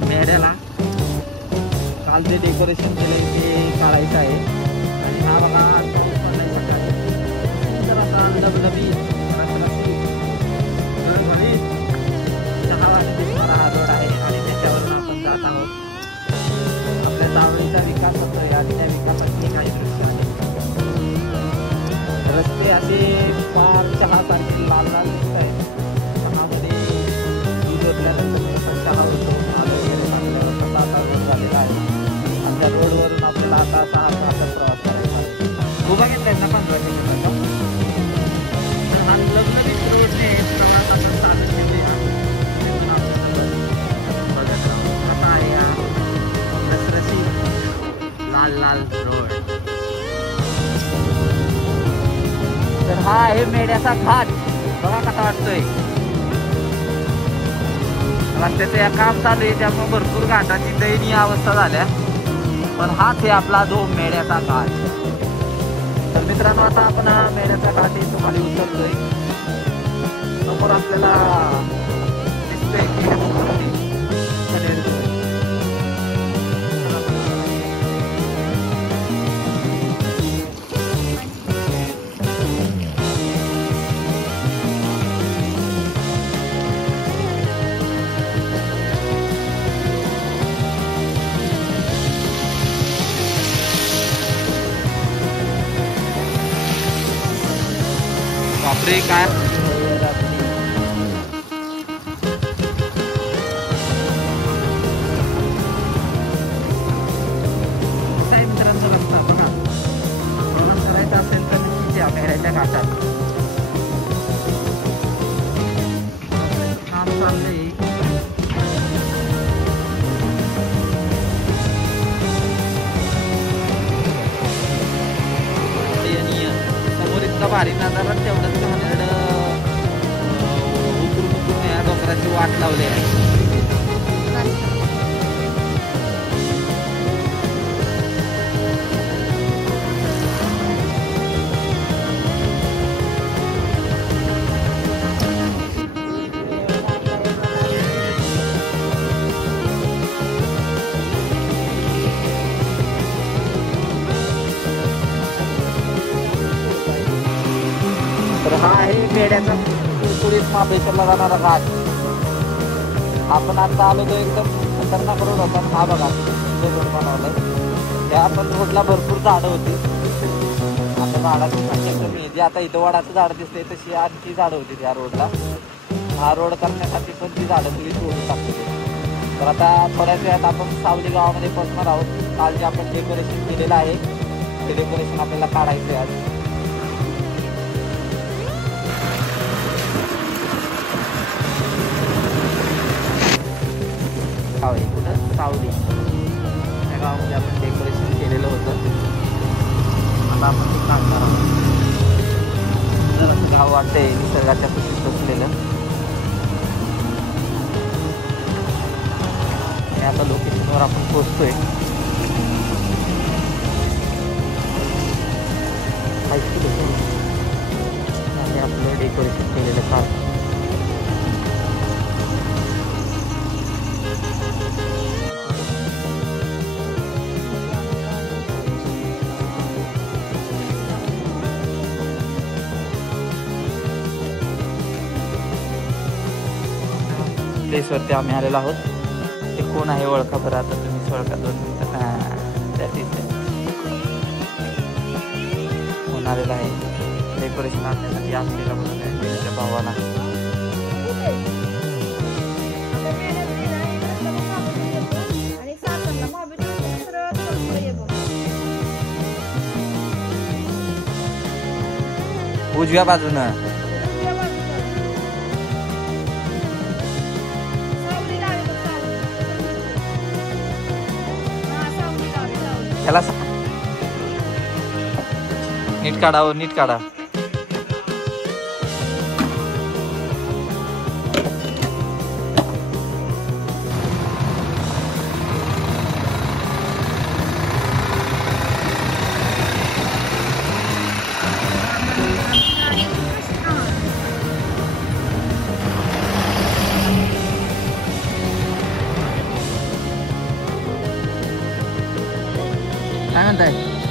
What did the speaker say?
मेढ्याला काल जे डेकोरेशन केलंय ते काढायचं आहे. आणि हा बघा पडलाय सकाळी तर आता लबलबी चहा वाजून दिसणारा हा रोड आहे आणि त्याच्यावरून आपण जात आहोत. आपल्या चावडीचा विकास होतोय आणि त्या विकासाची काही दृश्य आहे. रस्ते असे फार चहासारखे लाल लाल दिसत आहेत. चहामध्ये दूध ओतल्यानंतर चहा होतो झालेला आहे. आणि त्या रोडवरून आपल्याला आता 6 तासाचा प्रवास करायचा. उभा घेतलाय ना 15 किलोमीटरचा. तर हा लग्नदीप रोडने प्रवासाचं साधन केले आता आहे हा रसरशीत लाल लाल रोड. तर हा आहे मेढ्याचा घाट. बघा कसा वाटतोय. रस्त्याचं या काम चालू आहे त्यामुळे भरपूर घाटाची दयनीय अवस्था झाल्या. पण हाच आहे आपला जो मेढ्याचा घाट. तर मित्रांनो आता आपण हा मेढ्याचा घाट इथून खाली उतरतोय. समोर आपल्याला दिसतंय की बापरे काय मित्रांचा रस्ता बघा. प्रवास करायचा असेल तर नक्कीच या मेढ्याच्या घाटात. काम चाललंय. समोर इतका भारी नजारा तेवढंच घाणेरडं उकरून या डोंगराची वाट लावली आहे. तर हा आहे मेढ्याचा कुरकुरीत महाबळेश्वरला जाणारा घाट. आपण आता आलो तो एकदम खतरनाक रोड होता. हा बघा रोड बनवलाय. त्या आपण रोडला भरपूर झाडं होती. आता झाडाची संख्या कमी आहे. जे आता इथं वडाचं झाड दिसतंय तशी आणखी झाडं होती त्या रोडला. हा रोड करण्यासाठी पण ती झाडं तुम्ही तोडून टाकली. तर आता थोड्याच वेळात आपण सावली गावामध्ये पोहोचणार आहोत. काल जे आपण डेकोरेशन केलेलं आहे ते डेकोरेशन आपल्याला काढायचं आहे आज. कुठं सावली त्या गावामध्ये आपण डेकोरेशन केलेलं होतं. आता आपण ते काढणार आहोत. गाव वाटतंय निसर्गाच्या कुशीत बसलेलं. आणि आता लोकेशनवर आपण पोहोचतोय. आणि आपलं डेकोरेशन केलेलं काम प्लेसवरती आम्ही आलेलो आहोत. ते कोण आहे ओळखा बरं. आता तुम्हीच ओळखा 2 मिनिटं. कोण आलेला आहे डेकोरेशन आणण्यासाठी असलेला म्हणून त्यांच्या भावाला. उजव्या बाजूनं ह्याला नीट काढा. हो नीट काढा. काय म्हणताय?